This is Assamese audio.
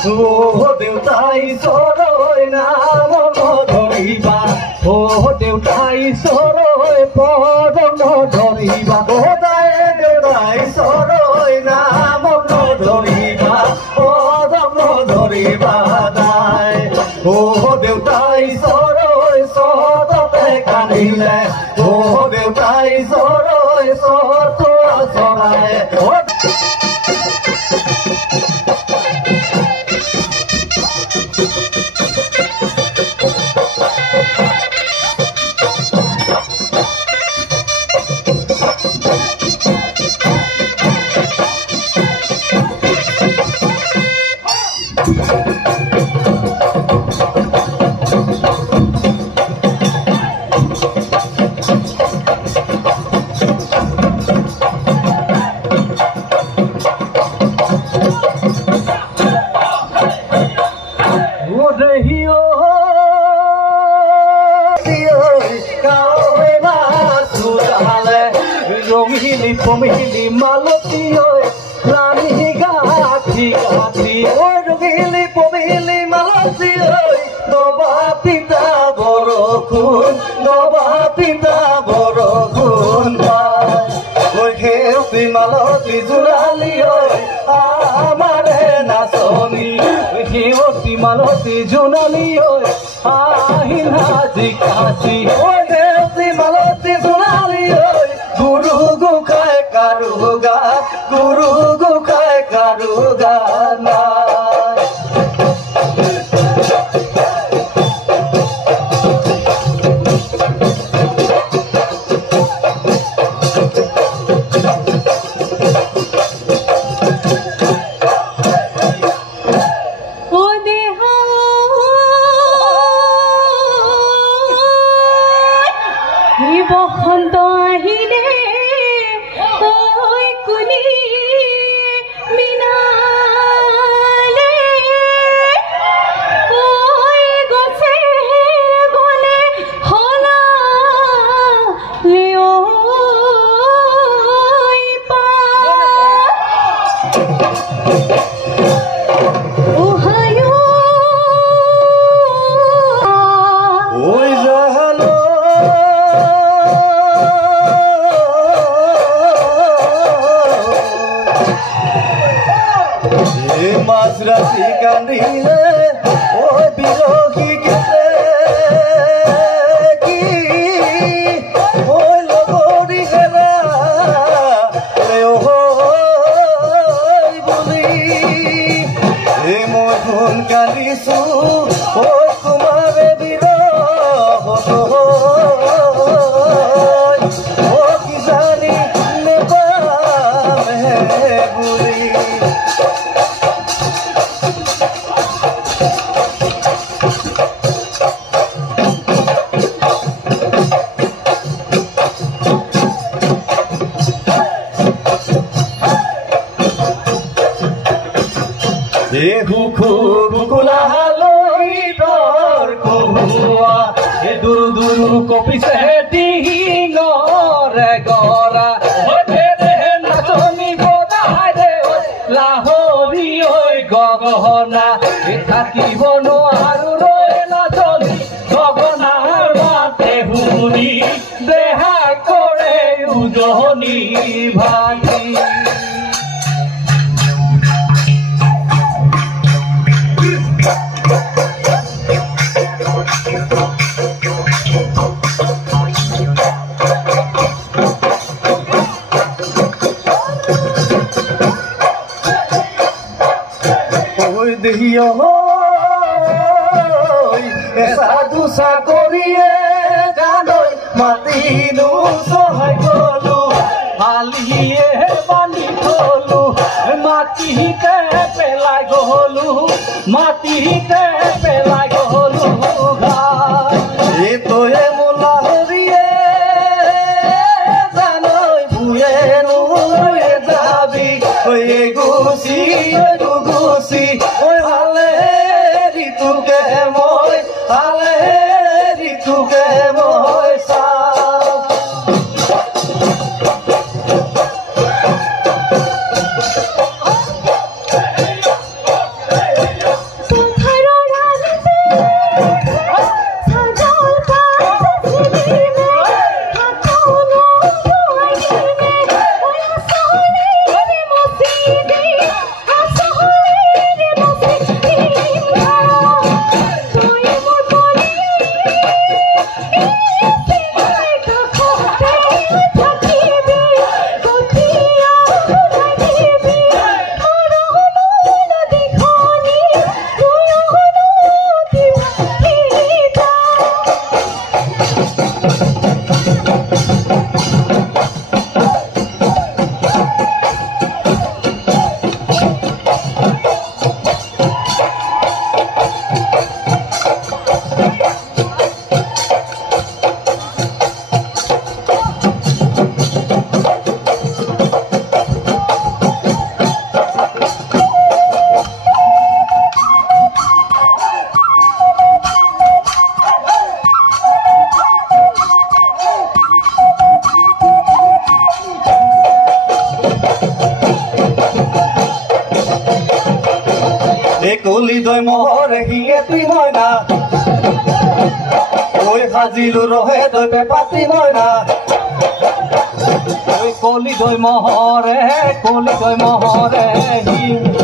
দেউতাই চৰৈ নাম নধৰিবা দেউতাই চৰৈ পদম নধৰিবা দেউতাই চৰৈ নাম নধৰিবা পদম নধৰিবা দাই দেউতাই চৰৈ চৰতে কান্দিলে দেউতাই চৰৈ চৰা চৰাই রঙিলি পমিলি মালতী রানী গাছি গাছি ওই রঙিলি পমিলি মালতী নবা পিতা বরষুণ নবা পিতা বরষুণ ওই সেউতি মালতী জোনালী আমারে নাচনী সেউতি মালতী জোনালী আহিন হাজি কাছি ওই সেউতি মালতী জোনালী গুরু গোখায় কারুগা গুরু গোখায় কারুগা না বসন্ত আহিলে কুলি মিনালে গছে বলে হলালে মাঝরাতি কান্দিলে ওই বিরোহী গেছে কি ওই লগরি গেলা বলি মই ফোন কান্দিছো ওই তোমারে বিরহ ও কি জানি নেপামে বুলি দেহু খুকুলালৈ দৰ কহুৱা দুৰু দুৰু কপিছে ডিঙৰে গৰা নাচনি বদাই দে লাহৰি গগনা থাকিব নোৱাৰো ৰৈ নাচনি গগনাৰ মাতে শুনি দেহা কৰে উজনি ভাঙি দেহিয় সাধু চাকৰিয়ে জানৈ মাতিনো চহাই গলো হালিয়ে বান্ধি থলো মাটিতে পেলাই গলো মাটিতে পেলাই গলো এইটোৱে মোলা হৰিয়ে জানৈ ভুয়ে নৈ যাবি গুচি গুচি ঐ হালে ঋতুকে মই চাওঁ এ কলি দয় মহরে হিয়ে তুই ময়না ওই হাজিলু রহে দয় পেপাতি ময়না ওই কলি দয় মহরে হি